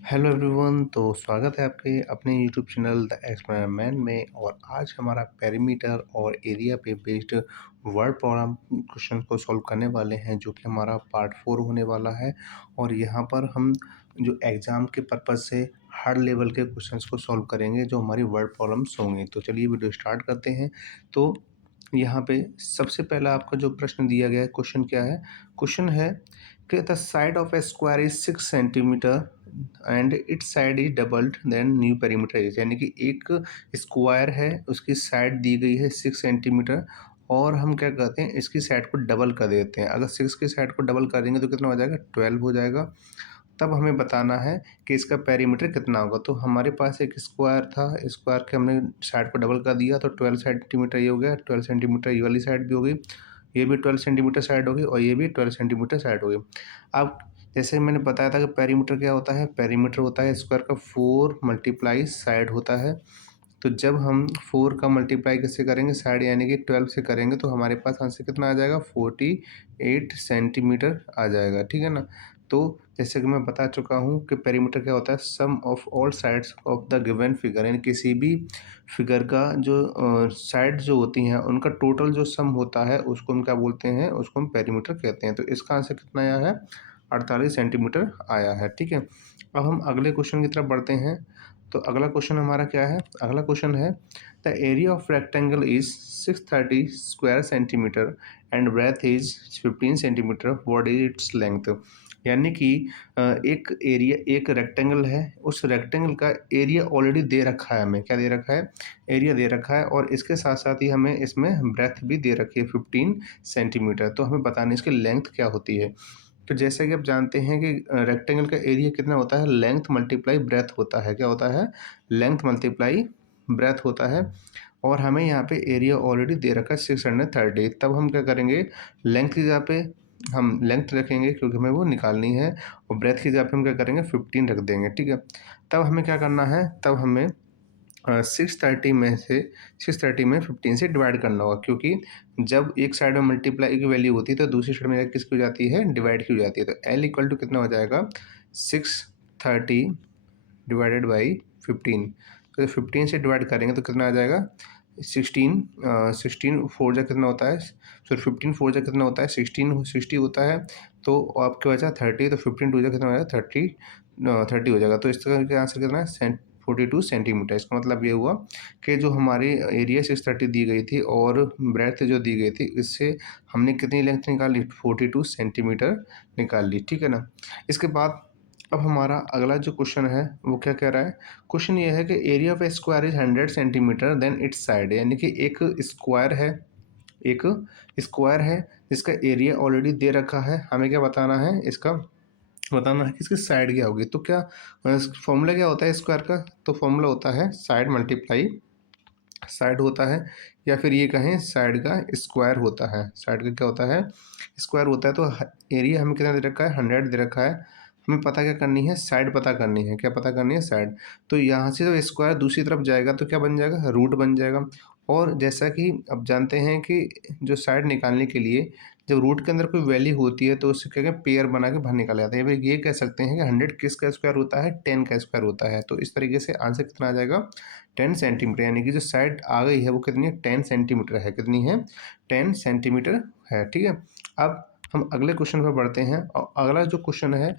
Hello everyone. तो स्वागत है आपके अपने YouTube channel the explorer man में। और आज हमारा पेरीमीटर और एरिया पे बेस्ड वर्ड प्रॉब्लम क्वेश्चन को सॉल्व करने वाले हैं, जो कि हमारा पार्ट 4 होने वाला है। और यहाँ पर हम जो एग्ज़ाम के पर्पज़ से हर लेवल के क्वेश्चंस को सॉल्व करेंगे, जो हमारी वर्ड प्रॉब्लम्स होंगी। तो चलिए वीडियो स्टार्ट करते हैं। तो यहाँ पे सबसे पहला आपका जो प्रश्न दिया गया है, क्वेश्चन क्या है? क्वेश्चन है कि the side of a square is 6 centimetre and its side is doubled then new perimeter is. यानी कि एक स्क्वायर है, उसकी साइड दी गई है 6 सेंटीमीटर, और हम क्या कहते हैं, इसकी साइड को डबल कर देते हैं। अगर 6 की साइड को डबल कर देंगे तो कितना हो जाएगा? 12 हो जाएगा। तब हमें बताना है कि इसका पेरीमीटर कितना होगा। तो हमारे पास एक स्क्वायर था, स्क्वायर के हमने साइड को डबल कर दिया तो 12 सेंटीमीटर ये हो गया, 12 सेंटीमीटर ये वाली साइड भी हो गई, ये भी 12 सेंटीमीटर साइड होगी और ये भी 12 सेंटीमीटर साइड होगी। अब जैसे मैंने बताया था कि पेरीमीटर क्या होता है, पेरीमीटर होता है स्क्वायर का 4 मल्टीप्लाई साइड होता है। तो जब हम 4 का मल्टीप्लाई किससे करेंगे? साइड, यानी कि 12 से करेंगे, तो हमारे पास आंसर कितना आ जाएगा? 48 सेंटीमीटर आ जाएगा। ठीक है ना? तो जैसे कि मैं बता चुका हूँ कि पेरीमीटर क्या होता है, sum of all sides of the given figure. यानी किसी भी फिगर का जो साइड जो होती हैं उनका टोटल जो सम होता है उसको हम क्या बोलते हैं? उसको हम पेरीमीटर कहते हैं। तो इसका आंसर कितना आया है? 48 सेंटीमीटर आया है। ठीक है। अब हम अगले क्वेश्चन की तरफ बढ़ते हैं। तो अगला क्वेश्चन हमारा क्या है? अगला क्वेश्चन है the area of rectangle is 630 square centimetre and breadth is 15 centimetre, what is its length. यानी कि एक एरिया, एक रेक्टेंगल है, उस रेक्टेंगल का एरिया ऑलरेडी दे रखा है। हमें क्या दे रखा है? एरिया दे रखा है, और इसके साथ साथ ही हमें इसमें ब्रेथ भी दे रखी है 15 सेंटीमीटर। तो हमें बताना है इसकी लेंथ क्या होती है। तो जैसे कि आप जानते हैं कि रेक्टेंगल का एरिया कितना होता है? लेंथ मल्टीप्लाई ब्रेथ होता है। क्या होता है? लेंथ मल्टीप्लाई ब्रेथ होता है। और हमें यहाँ पे एरिया ऑलरेडी दे रखा है 630। तब हम क्या करेंगे? लेंथ की जगह पे हम लेंथ रखेंगे, क्योंकि हमें वो निकालनी है, और ब्रेथ की जगह पे हम क्या करेंगे? 15 रख देंगे। ठीक है। तब हमें क्या करना है? तब हमें 630 में से 630 में 15 से डिवाइड करना होगा, क्योंकि जब एक साइड में मल्टीप्लाई की वैल्यू होती है तो दूसरी साइड में किसकी हो जाती है? डिवाइड की हो जाती है। तो एल इक्वल टू कितना हो जाएगा? 630 डिवाइडेड बाई 15। तो 15 से डिवाइड करेंगे तो कितना आ जाएगा? 16 फोर जा कितना होता है? सॉरी, 15 फोर जा कितना होता है? 60 होता है। तो आपके बचा 30, तो 15 टू जा कितना हो जाएगा? 30 हो जाएगा। तो इस तरह का आंसर कितना है? 42 सेंटीमीटर। इसका मतलब ये हुआ कि जो हमारी एरिया 630 दी गई थी और ब्रेथ जो दी गई थी, इससे हमने कितनी लेंथ निकाली? 42 सेंटीमीटर निकाल ली। ठीक है ना? इसके बाद अब हमारा अगला जो क्वेश्चन है वो क्या कह रहा है? क्वेश्चन ये है कि area of a square is 100 centimetre then its side. यानी कि एक स्क्वायर है, एक स्क्वायर है जिसका एरिया ऑलरेडी दे रखा है। हमें क्या बताना है? इसका बताना है कि इसकी साइड क्या होगी। तो क्या फॉर्मूला क्या होता है स्क्वायर का? तो फॉर्मूला होता है साइड मल्टीप्लाई साइड होता है, या फिर ये कहें साइड का स्क्वायर होता है। साइड का क्या होता है? स्क्वायर होता है। तो एरिया हमें कितना दे रखा है? 100 दे रखा है। हमें पता क्या करनी है? साइड पता करनी है। क्या पता करनी है? साइड। तो यहाँ से जब स्क्वायर दूसरी तरफ जाएगा तो क्या बन जाएगा? रूट बन जाएगा। और जैसा कि अब जानते हैं कि जो साइड निकालने के लिए जब रूट के अंदर कोई वैल्यू होती है तो उससे क्या कहते हैं? पेयर बना के बाहर निकाला जाता है। भाई ये कह सकते हैं कि 100 किसका स्क्वायर होता है? 10 का स्क्वायर होता है। तो इस तरीके से आंसर कितना आ जाएगा? 10 सेंटीमीटर। यानी कि जो साइड आ गई है वो कितनी है? 10 सेंटीमीटर है। कितनी है? 10 सेंटीमीटर है। ठीक है। अब हम अगले क्वेश्चन पर बढ़ते हैं, और अगला जो क्वेश्चन है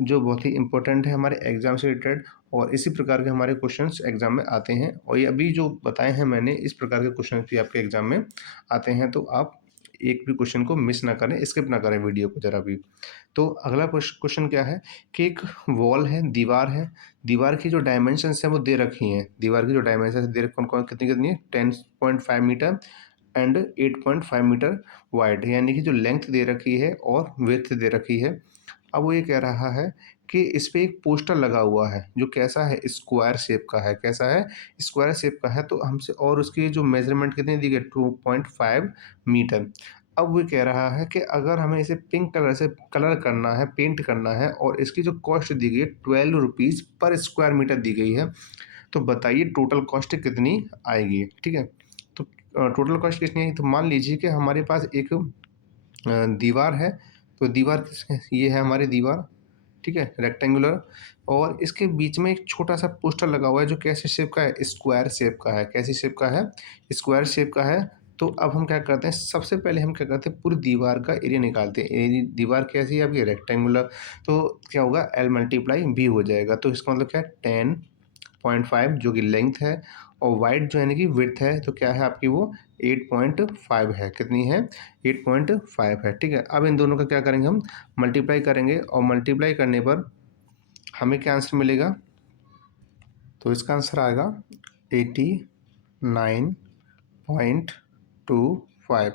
जो बहुत ही इंपॉर्टेंट है हमारे एग्जाम से रिलेटेड, और इसी प्रकार के हमारे क्वेश्चंस एग्जाम में आते हैं, और ये अभी जो बताए हैं मैंने इस प्रकार के क्वेश्चन भी आपके एग्जाम में आते हैं। तो आप एक भी क्वेश्चन को मिस ना करें, स्किप ना करें वीडियो को जरा भी। तो अगला क्वेश्चन क्या है कि एक वॉल है, दीवार है, दीवार की जो डायमेंशंस हैं वो दे रखी हैं। दीवार की जो डायमेंशन दे रखी कौन कौन कितनी कितनी है? 10.5 मीटर एंड 8.5 मीटर वाइड। यानी कि जो लेंथ दे रखी है और विड्थ दे रखी है। अब वो ये कह रहा है कि इस पे एक पोस्टर लगा हुआ है जो कैसा है? स्क्वायर शेप का है। कैसा है? स्क्वायर शेप का है। तो हमसे और उसकी जो मेजरमेंट कितनी दी गई? 2.5 मीटर। अब वो कह रहा है कि अगर हमें इसे पिंक कलर से कलर करना है, पेंट करना है, और इसकी जो कॉस्ट दी गई है 12 रुपीज़ पर स्क्वायर मीटर दी गई है, तो बताइए टोटल कॉस्ट कितनी आएगी। ठीक है। तो टोटल कॉस्ट कितनी आएगी? तो मान लीजिए कि हमारे पास एक दीवार है। तो दीवार ये है हमारी दीवार, ठीक है, रेक्टेंगुलर। और इसके बीच में एक छोटा-सा पोस्टर लगा हुआ है जो कैसे शेप का है? स्क्वायर शेप का है। कैसी शेप का है? स्क्वायर शेप का है। तो अब हम क्या करते हैं, सबसे पहले हम क्या करते हैं, पूरी दीवार का एरिया निकालते हैं। दीवार कैसी है आपकी? रेक्टेंगुलर। तो क्या होगा? L मल्टीप्लाई B हो जाएगा। तो इसका मतलब क्या है? 10.5 जो कि लेंथ है, और वाइड जो यानी कि विड्थ है, तो क्या है आपकी वो? 8.5 है। कितनी है? 8.5 है। ठीक है, अब इन दोनों का क्या करेंगे हम? मल्टीप्लाई करेंगे, और मल्टीप्लाई करने पर हमें क्या आंसर मिलेगा? तो इसका आंसर आएगा 89.25।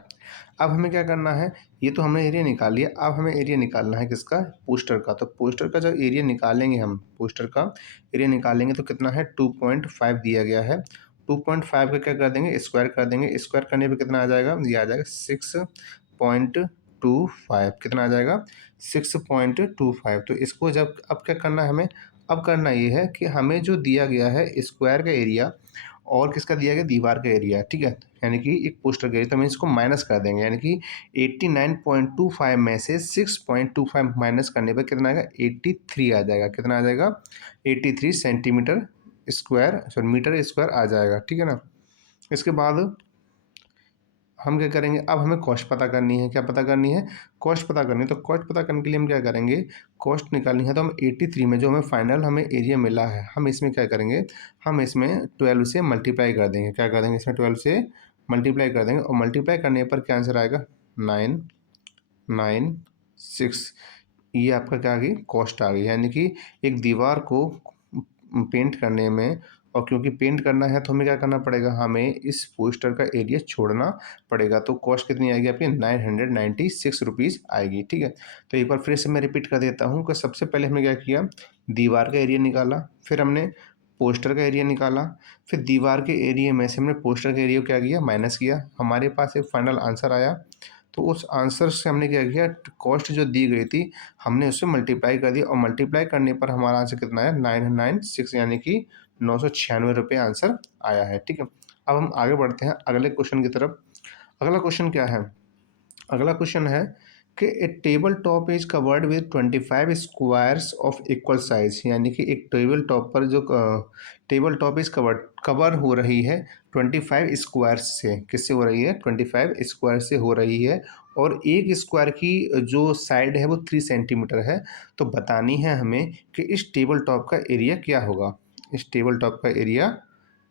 अब हमें क्या करना है? ये तो हमने एरिया निकाल लिया, अब हमें एरिया निकालना है किसका? पोस्टर का। तो पोस्टर का जब एरिया निकालेंगे हम, पोस्टर का एरिया निकालेंगे तो कितना है? 2.5 दिया गया है। 2.5 का क्या कर देंगे? स्क्वायर कर देंगे। स्क्वायर करने पे कितना आ जाएगा? ये आ जाएगा 6.25। कितना आ जाएगा? 6.25। तो इसको जब अब क्या करना है हमें? अब करना ये है कि हमें जो दिया गया है स्क्वायर का एरिया, और किसका दिया गया? दीवार का एरिया, ठीक है, यानी कि एक पोस्टर का एरिया, तो हम इसको माइनस कर देंगे, यानी कि 89.25 में से 6.25 माइनस करने पर कितना आएगा? 83 आ जाएगा। कितना आ जाएगा? 83 centimetre square, sorry metre square आ जाएगा। ठीक है ना। इसके बाद हम क्या करेंगे? अब हमें कॉस्ट पता करनी है। क्या पता करनी है? कॉस्ट पता करनी है। तो कॉस्ट पता करने के लिए हम क्या करेंगे? कॉस्ट निकालनी है, तो हम 83 में जो हमें फाइनल हमें एरिया मिला है, हम इसमें क्या करेंगे? हम इसमें 12 से मल्टीप्लाई कर देंगे। क्या कर देंगे? इसमें 12 से मल्टीप्लाई कर देंगे, और मल्टीप्लाई करने पर क्या आंसर आएगा? 996। ये आपका क्या आ गई? कॉस्ट आ गई। यानी कि एक दीवार को पेंट करने में, और क्योंकि पेंट करना है तो हमें क्या करना पड़ेगा? हमें इस पोस्टर का एरिया छोड़ना पड़ेगा। तो कॉस्ट कितनी आएगी आपकी? 996 रुपीज़ आएगी। ठीक है, तो एक बार फिर से मैं रिपीट कर देता हूँ कि सबसे पहले हमने क्या किया? दीवार का एरिया निकाला, फिर हमने पोस्टर का एरिया निकाला, फिर दीवार के एरिया में से हमने पोस्टर का एरिया क्या किया? माइनस किया। हमारे पास एक फाइनल आंसर आया। तो उस आंसर से हमने क्या किया? कॉस्ट जो दी गई थी हमने उससे मल्टीप्लाई कर दिया, और मल्टीप्लाई करने पर हमारा आंसर कितना है? 996, यानी कि 996 रुपये आंसर आया है। ठीक है, अब हम आगे बढ़ते हैं अगले क्वेश्चन की तरफ। अगला क्वेश्चन क्या है? अगला क्वेश्चन है कि a table top is covered with 25 squares of equal size, यानी कि एक टेबल टॉप पर जो टेबल टॉप इज कवर हो रही है 25 स्क्वायर्स से। किससे हो रही है? 25 स्क्वायर से हो रही है, और एक स्क्वायर की जो साइड है वो 3 सेंटीमीटर है। तो बतानी है हमें कि इस टेबल टॉप का एरिया क्या होगा? इस टेबल टॉप का एरिया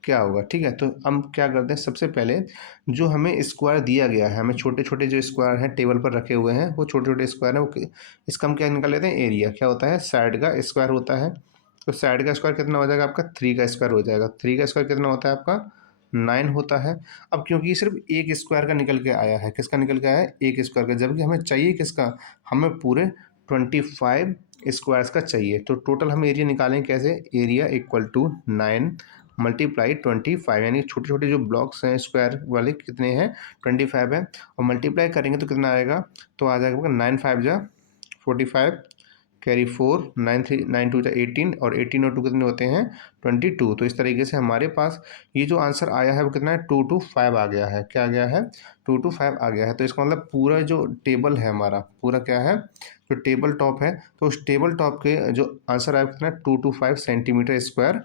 क्या होगा? ठीक है, तो हम क्या करते हैं? सबसे पहले जो हमें स्क्वायर दिया गया है, हमें छोटे छोटे जो स्क्वायर हैं टेबल पर रखे हुए हैं, वो छोटे छोटे स्क्वायर हैं, वो इसका हम क्या निकाल लेते हैं? एरिया। क्या होता है? साइड का स्क्वायर होता है। तो साइड का स्क्वायर कितना हो जाएगा आपका? 3 का स्क्वायर हो जाएगा। 3 का स्क्वायर कितना होता है आपका? 9 होता है। अब क्योंकि सिर्फ एक स्क्वायर का निकल के आया है, किसका निकल के आया है? एक स्क्वायर का, जबकि हमें चाहिए किसका? हमें पूरे 25 स्क्वायर्स का चाहिए। तो टोटल हम एरिया निकालें कैसे? एरिया इक्वल टू 9 मल्टीप्लाई 25, यानी छोटे छोटे जो ब्लॉक्स हैं स्क्वायर वाले कितने हैं? 25 है, और मल्टीप्लाई करेंगे तो कितना आएगा? तो आ जाएगा 9 5 जा 45, कैरी 4, 9 3 9 2 जा 18, और 18 और 2 कितने होते हैं? 22। तो इस तरीके से हमारे पास ये जो आंसर आया है वो कितना है? 2 to 5 आ गया है। क्या आ गया है? 2 to 5 आ गया है। तो इसका मतलब पूरा जो टेबल है हमारा, पूरा क्या है? जो टेबल टॉप है, तो उस टेबल टॉप के जो आंसर आया कितना? 2 to 5 सेंटीमीटर स्क्वायर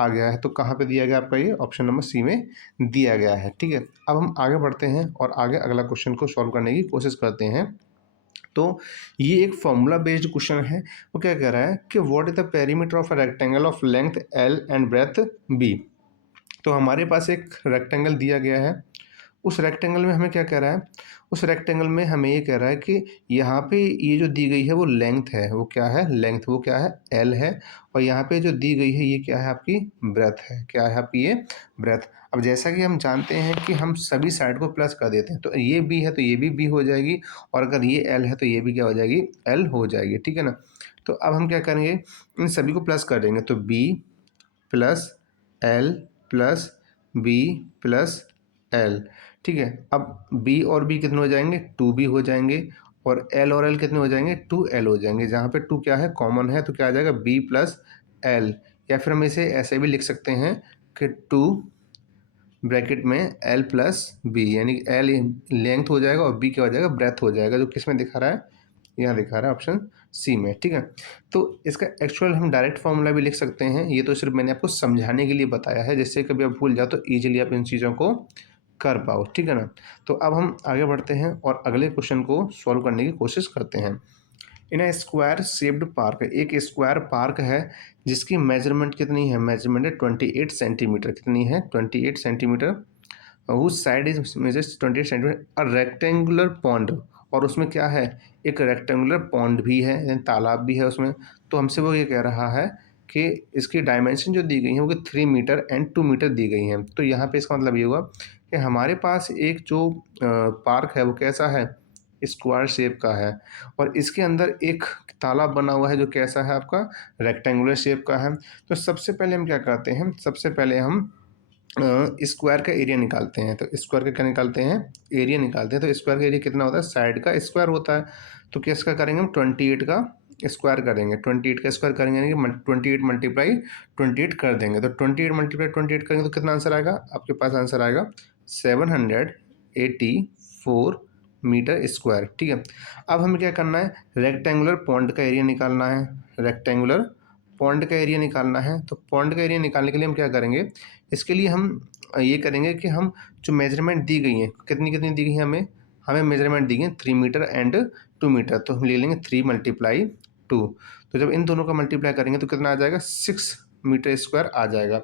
आ गया है। तो कहाँ पे दिया गया आपका? ये ऑप्शन नंबर सी में दिया गया है। ठीक है, अब हम आगे बढ़ते हैं और आगे अगला क्वेश्चन को सॉल्व करने की कोशिश करते हैं। तो ये एक फॉर्मूला बेस्ड क्वेश्चन है। वो क्या कह रहा है कि what is the perimeter of a rectangle of length L and breadth B. तो हमारे पास एक रेक्टेंगल दिया गया है। उस रेक्टेंगल में हमें क्या कह रहा है? उस रेक्टेंगल में हमें ये कह रहा है कि यहाँ पे ये जो दी गई है वो लेंथ है। वो क्या है? लेंथ। वो क्या है? एल है। और यहाँ पे जो दी गई है ये क्या है आपकी? ब्रेथ है। क्या है आपकी? ये ब्रेथ। अब जैसा कि हम जानते हैं कि हम सभी साइड को प्लस कर देते हैं, तो ये बी है तो ये भी बी हो जाएगी, और अगर ये एल है तो ये भी क्या हो जाएगी? एल हो जाएगी। ठीक है ना। तो अब हम क्या करेंगे? इन सभी को प्लस कर देंगे, तो B plus L plus B plus L. ठीक है, अब बी और बी कितने हो जाएंगे? 2b हो जाएंगे, और एल और एल कितने हो जाएंगे? 2l हो जाएंगे। जहाँ पे 2 क्या है? कॉमन है, तो क्या आ जाएगा? b plus L. या फिर हम इसे ऐसे भी लिख सकते हैं कि 2 ब्रैकेट में l प्लस बी, यानी l लेंथ हो जाएगा और b क्या हो जाएगा? ब्रेथ हो जाएगा, जो किस में दिखा रहा है? यहाँ दिखा रहा है ऑप्शन सी में, ठीक है। तो इसका एक्चुअल हम डायरेक्ट फॉर्मूला भी लिख सकते हैं, ये तो सिर्फ मैंने आपको समझाने के लिए बताया है, जिससे कभी आप भूल जाओ तो ईजिली आप इन चीज़ों को कर पाओ, ठीक है ना। तो अब हम आगे बढ़ते हैं और अगले क्वेश्चन को सॉल्व करने की कोशिश करते हैं। इन अ स्क्वायर शेप्ड पार्क, एक स्क्वायर पार्क है जिसकी मेजरमेंट कितनी है, मेजरमेंट है 28 सेंटीमीटर, कितनी है 28 centimetre, whose side is measures 28 centimetre, a rectangular pond, और उसमें क्या है, एक रेक्टेंगुलर पॉन्ड भी है यानी तालाब भी है उसमें। तो हमसे वो ये कह रहा है कि इसकी डायमेंशन जो दी गई है वो 3 मीटर एंड 2 मीटर दी गई हैं। तो यहाँ पे इसका मतलब ये हुआ कि हमारे पास एक जो पार्क है वो कैसा है, स्क्वायर शेप का है, और इसके अंदर एक तालाब बना हुआ है जो कैसा है आपका, रेक्टेंगुलर शेप का है। तो सबसे पहले हम क्या करते हैं, सबसे पहले हम स्क्वायर का एरिया निकालते हैं। तो स्क्वायर का क्या निकालते हैं, एरिया निकालते हैं। तो स्क्वायर का एरिया कितना होता है, साइड का स्क्वायर होता है। तो किसका करेंगे हम, 28 का स्क्वायर करेंगे, 28 का स्क्वायर करेंगे यानी कि 28 मल्टीप्लाई 28 कर देंगे। तो 28 मल्टीप्लाई 28 करेंगे तो कितना आंसर आएगा, आपके पास आंसर आएगा 784 मीटर स्क्वायर, ठीक है। अब हमें क्या करना है, रेक्टेंगुलर पॉन्ड का एरिया निकालना है, रेक्टेंगुलर पॉन्ड का एरिया निकालना है। तो पॉन्ड का एरिया निकालने के लिए हम क्या करेंगे, इसके लिए हम ये करेंगे कि हम जो मेजरमेंट दी गई हैं, कितनी कितनी दी गई हैं हमें, हमें मेजरमेंट दी गई 3 मीटर एंड 2 मीटर। तो हम ले लेंगे 3 मल्टीप्लाई 2। तो जब इन दोनों का मल्टीप्लाई करेंगे तो कितना आ जाएगा, 6 मीटर स्क्वायर आ जाएगा।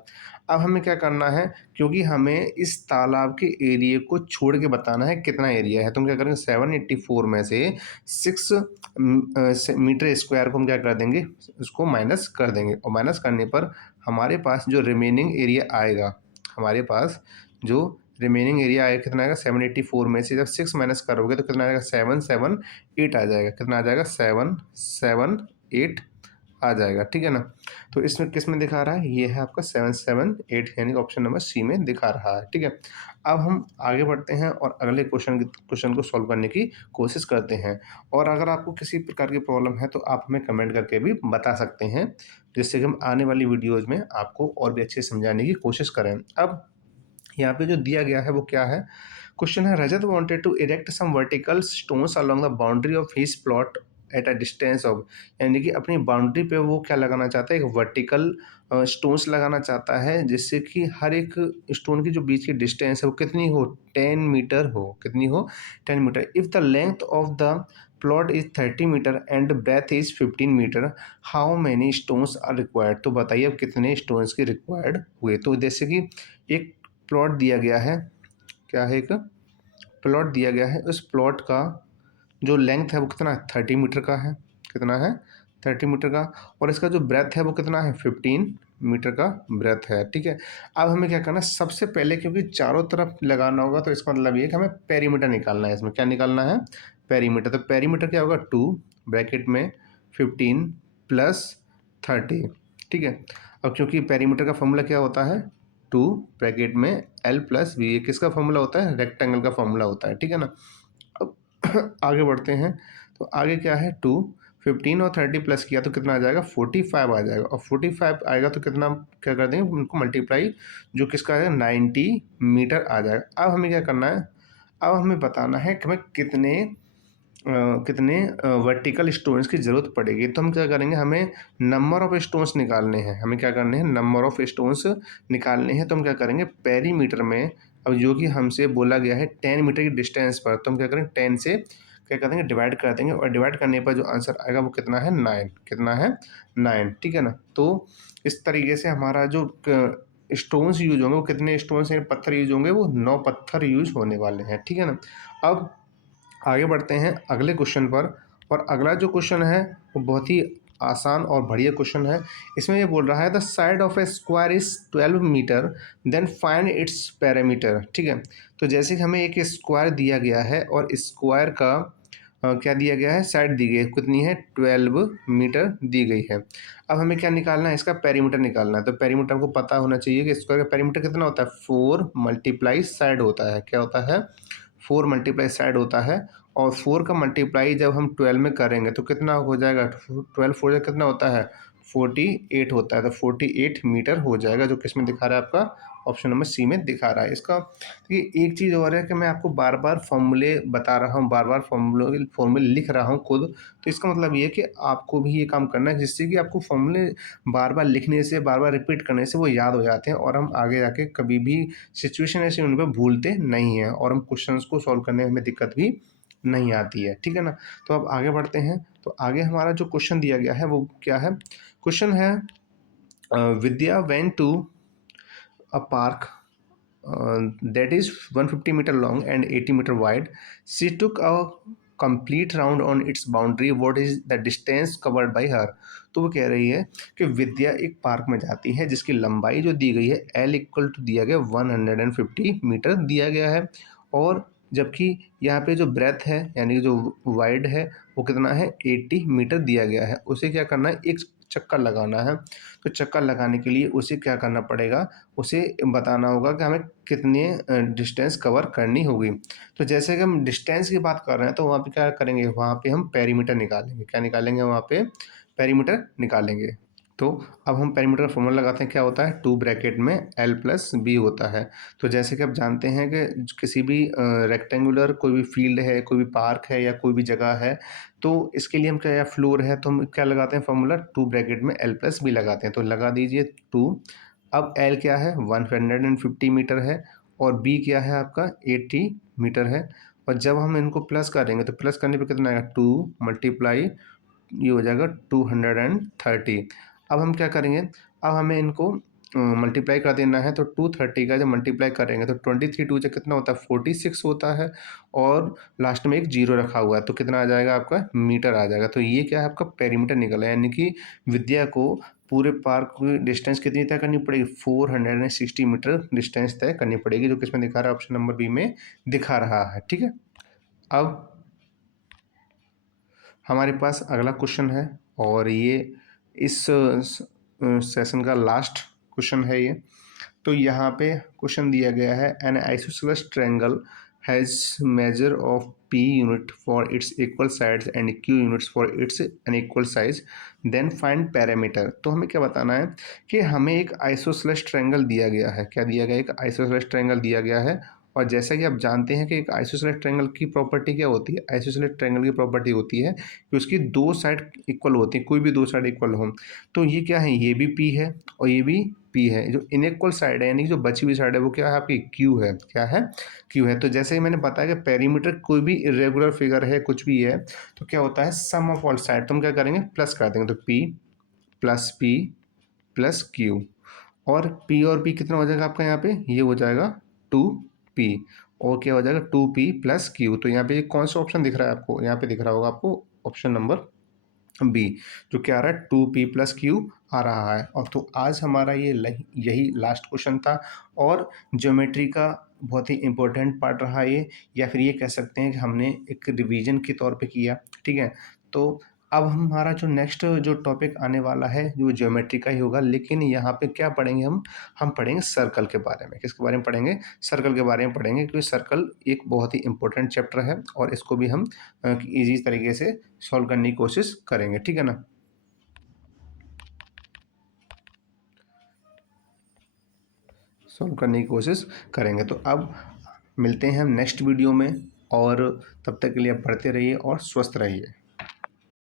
अब हमें क्या करना है, क्योंकि हमें इस तालाब के एरिया को छोड़ के बताना है कितना एरिया है, तो हम क्या करेंगे 784 में से 6 मीटर स्क्वायर को हम क्या कर देंगे, उसको माइनस कर देंगे, और माइनस करने पर हमारे पास जो रिमेनिंग एरिया आएगा, हमारे पास जो रिमेनिंग एरिया आएगा कितना आएगा, 784 में से जब 6 माइनस करोगे तो कितना आएगा, 778 आ जाएगा। कितना आ जाएगा, 778 आ जाएगा, ठीक है ना। तो इसमें किस में दिखा रहा है, ये है आपका 778 यानी ऑप्शन नंबर सी में दिखा रहा है, ठीक है। अब हम आगे बढ़ते हैं और अगले क्वेश्चन को सॉल्व करने की कोशिश करते हैं। और अगर आपको किसी प्रकार की प्रॉब्लम है तो आप हमें कमेंट करके भी बता सकते हैं, जिससे कि हम आने वाली वीडियोज़ में आपको और भी अच्छे से समझाने की कोशिश करें। अब यहाँ पे जो दिया गया है वो क्या है, क्वेश्चन है, Rajat wanted to erect some vertical stones along the boundary of his plot at a distance of, यानी कि अपनी बाउंड्री पे वो क्या लगाना चाहता है, एक वर्टिकल स्टोन्स लगाना चाहता है, जिससे कि हर एक स्टोन की जो बीच की डिस्टेंस है वो कितनी हो, 10 मीटर हो, कितनी हो, 10 metre. If the length of the plot is 30 metre and breadth is 15 metre, how many stones are required. तो बताइए अब कितने स्टोन्स के रिक्वायर्ड हुए। तो जैसे कि एक प्लॉट दिया गया है, क्या है, एक प्लॉट दिया गया है, उस प्लॉट का जो लेंथ है वो कितना है, 30 मीटर का है, कितना है, 30 मीटर का, और इसका जो ब्रेथ है वो कितना है, 15 मीटर का ब्रेथ है, ठीक है। अब हमें क्या करना है, सबसे पहले क्योंकि चारों तरफ लगाना होगा तो इसका मतलब ये है कि हमें पेरीमीटर निकालना है, इसमें क्या निकालना है, पेरीमीटर। तो पेरीमीटर क्या होगा, 2 ब्रैकेट में 15 प्लस 30, ठीक है। अब क्योंकि पेरीमीटर का फॉर्मूला क्या होता है, 2 ब्रैकेट में L प्लस वी, ये किसका फॉर्मूला होता है, रेक्टेंगल का फॉर्मूला होता है, ठीक है ना। अब आगे बढ़ते हैं, तो आगे क्या है, 2 15 और 30 प्लस किया तो कितना आ जाएगा, 45 आ जाएगा, और 45 आएगा तो कितना, क्या कर देंगे उनको मल्टीप्लाई, जो किसका है 90 मीटर आ जाएगा। अब हमें क्या करना है, अब हमें बताना है कि हमें कितने वर्टिकल स्टोन्स की ज़रूरत पड़ेगी। तो हम क्या करेंगे, हमें नंबर ऑफ़ स्टोन्स निकालने हैं, हमें क्या करने हैं, नंबर ऑफ़ स्टोन्स निकालने हैं। तो हम क्या करेंगे, पेरीमीटर में, अब जो कि हमसे बोला गया है 10 मीटर की डिस्टेंस पर, तो हम क्या करेंगे 10 से क्या कर देंगे, डिवाइड कर देंगे, और डिवाइड करने पर जो आंसर आएगा वो कितना है, 9, कितना है 9, ठीक है ना। तो इस तरीके से हमारा जो स्टोन्स यूज होंगे वो कितने स्टोन्स या पत्थर यूज होंगे, वो 9 पत्थर यूज होने वाले हैं, ठीक है ना। अब आगे बढ़ते हैं अगले क्वेश्चन पर, और अगला जो क्वेश्चन है वो बहुत ही आसान और बढ़िया क्वेश्चन है। इसमें ये बोल रहा है, the side of a square is 12 metre then find its parameter, ठीक है। तो जैसे कि हमें एक स्क्वायर दिया गया है और स्क्वायर का क्या दिया गया है, साइड दी गई है, कितनी है, 12 मीटर दी गई है। अब हमें क्या निकालना है, इसका पेरीमीटर निकालना है। तो पेरीमीटर हमको पता होना चाहिए कि स्क्वायर का पेरीमीटर कितना होता है, 4 मल्टीप्लाई साइड होता है, क्या होता है, 4 मल्टीप्लाई साइड होता है। और 4 का मल्टीप्लाई जब हम 12 में करेंगे तो कितना हो जाएगा, 12 4 कितना होता है, 48 होता है, तो 48 मीटर हो जाएगा, जो किसमें दिखा रहा है आपका ऑप्शन नंबर सी में दिखा रहा है। इसका देखिए एक चीज़ और है कि मैं आपको बार बार फॉर्मूले बता रहा हूँ, बार बार फॉर्मूले लिख रहा हूँ खुद, तो इसका मतलब ये है कि आपको भी ये काम करना है, जिससे कि आपको फॉर्मूले बार बार लिखने से, बार बार रिपीट करने से वो याद हो जाते हैं और हम आगे जाके कभी भी सिचुएशन ऐसी उन पर भूलते नहीं हैं और हम क्वेश्चन को सॉल्व करने में हमें दिक्कत भी नहीं आती है, ठीक है ना। तो अब आगे बढ़ते हैं। तो आगे हमारा जो क्वेश्चन दिया गया है वो क्या है? क्वेश्चन है Vidya went to a park that is 150-meter long and 80-meter wide. She took a complete round on its boundary. What is the distance covered by her? तो वो कह रही है कि विद्या एक पार्क में जाती है जिसकी लंबाई जो दी गई है L इक्वल टू दिया गया 150 मीटर दिया गया है, और जबकि यहाँ पे जो ब्रेथ है यानी कि जो वाइड है वो कितना है 80 मीटर दिया गया है। उसे क्या करना है, एक चक्कर लगाना है। तो चक्कर लगाने के लिए उसे क्या करना पड़ेगा, उसे बताना होगा कि हमें कितने डिस्टेंस कवर करनी होगी। तो जैसे कि हम डिस्टेंस की बात कर रहे हैं तो वहाँ पे क्या करेंगे, वहाँ पे हम पेरीमीटर निकालेंगे। क्या निकालेंगे वहाँ पे? पेरीमीटर निकालेंगे। तो अब हम पेरीमीटर का फॉर्मूला लगाते हैं, क्या होता है, 2 ब्रैकेट में L प्लस बी होता है। तो जैसे कि आप जानते हैं कि किसी भी रेक्टेंगुलर कोई भी फील्ड है, कोई भी पार्क है या कोई भी जगह है, तो इसके लिए हम क्या, या फ्लोर है, तो हम क्या लगाते हैं फॉर्मूला, 2 ब्रैकेट में L प्लस बी लगाते हैं। तो लगा दीजिए 2। अब L क्या है 150 मीटर है और B क्या है आपका 80 मीटर है। और जब हम इनको प्लस करेंगे तो प्लस करने पे कितना आएगा, 2 मल्टीप्लाई ये हो जाएगा 230। अब हम क्या करेंगे, अब हमें इनको मल्टीप्लाई कर देना है। तो 230 का जब मल्टीप्लाई करेंगे तो 23 टू से कितना होता है 46 होता है, और लास्ट में एक जीरो रखा हुआ है तो कितना आ जाएगा आपका मीटर आ जाएगा। तो ये क्या है आपका पेरीमीटर निकला है, यानी कि विद्या को पूरे पार्क की डिस्टेंस कितनी तय करनी पड़ेगी, 460 मीटर डिस्टेंस तय करनी पड़ेगी, जो किसमें दिखा रहा है, ऑप्शन नंबर बी में दिखा रहा है, ठीक है। अब हमारे पास अगला क्वेश्चन है और ये इस सेशन का लास्ट क्वेश्चन है ये। तो यहाँ पे क्वेश्चन दिया गया है, an isosceles triangle has measure of p unit for its equal sides and q units for its unequal size, then find parameter. तो हमें क्या बताना है कि हमें एक आइसोसेलेस ट्रायंगल दिया गया है। क्या दिया गया? एक आइसोसेलेस ट्रायंगल दिया गया है। और जैसा कि आप जानते हैं कि एक आइसोसेलेस ट्रायंगल की प्रॉपर्टी क्या होती है, आइसोसेलेस ट्रायंगल की प्रॉपर्टी होती है कि उसकी दो साइड इक्वल होती है, कोई भी दो साइड इक्वल हो। तो ये क्या है, ये भी p है और ये भी p है। जो इनइक्वल साइड है यानी कि जो बची हुई साइड है वो क्या है आपकी q है। क्या है? q है। तो जैसे ही मैंने बताया कि पेरीमीटर कोई भी इरेगुलर फिगर है, कुछ भी है, तो क्या होता है सम ऑफ ऑल साइड। तो हम क्या करेंगे, प्लस कर देंगे। तो p प्लस q, और p और p कितना हो जाएगा आपका यहाँ पे, ये हो जाएगा 2p, और क्या हो जाएगा 2p प्लस q। तो यहाँ पे कौन सा ऑप्शन दिख रहा है आपको, यहाँ पे दिख रहा होगा आपको ऑप्शन नंबर बी, जो क्या आ रहा है 2p प्लस क्यू आ रहा है। और तो आज हमारा ये यही लास्ट क्वेश्चन था और ज्योमेट्री का बहुत ही इम्पोर्टेंट पार्ट रहा ये, या फिर ये कह सकते हैं कि हमने एक रिवीजन के तौर पे किया, ठीक है। तो अब हमारा जो नेक्स्ट जो टॉपिक आने वाला है जो ज्योमेट्री का ही होगा, लेकिन यहाँ पे क्या पढ़ेंगे हम पढ़ेंगे सर्कल के बारे में। किसके बारे में पढ़ेंगे? सर्कल के बारे में पढ़ेंगे, क्योंकि सर्कल एक बहुत ही इंपॉर्टेंट चैप्टर है और इसको भी हम ईजी तरीके से सॉल्व करने की कोशिश करेंगे, ठीक है ना। सॉल्व करने की कोशिश करेंगे। तो अब मिलते हैं हम नेक्स्ट वीडियो में, और तब तक के लिए आप पढ़ते रहिए और स्वस्थ रहिए।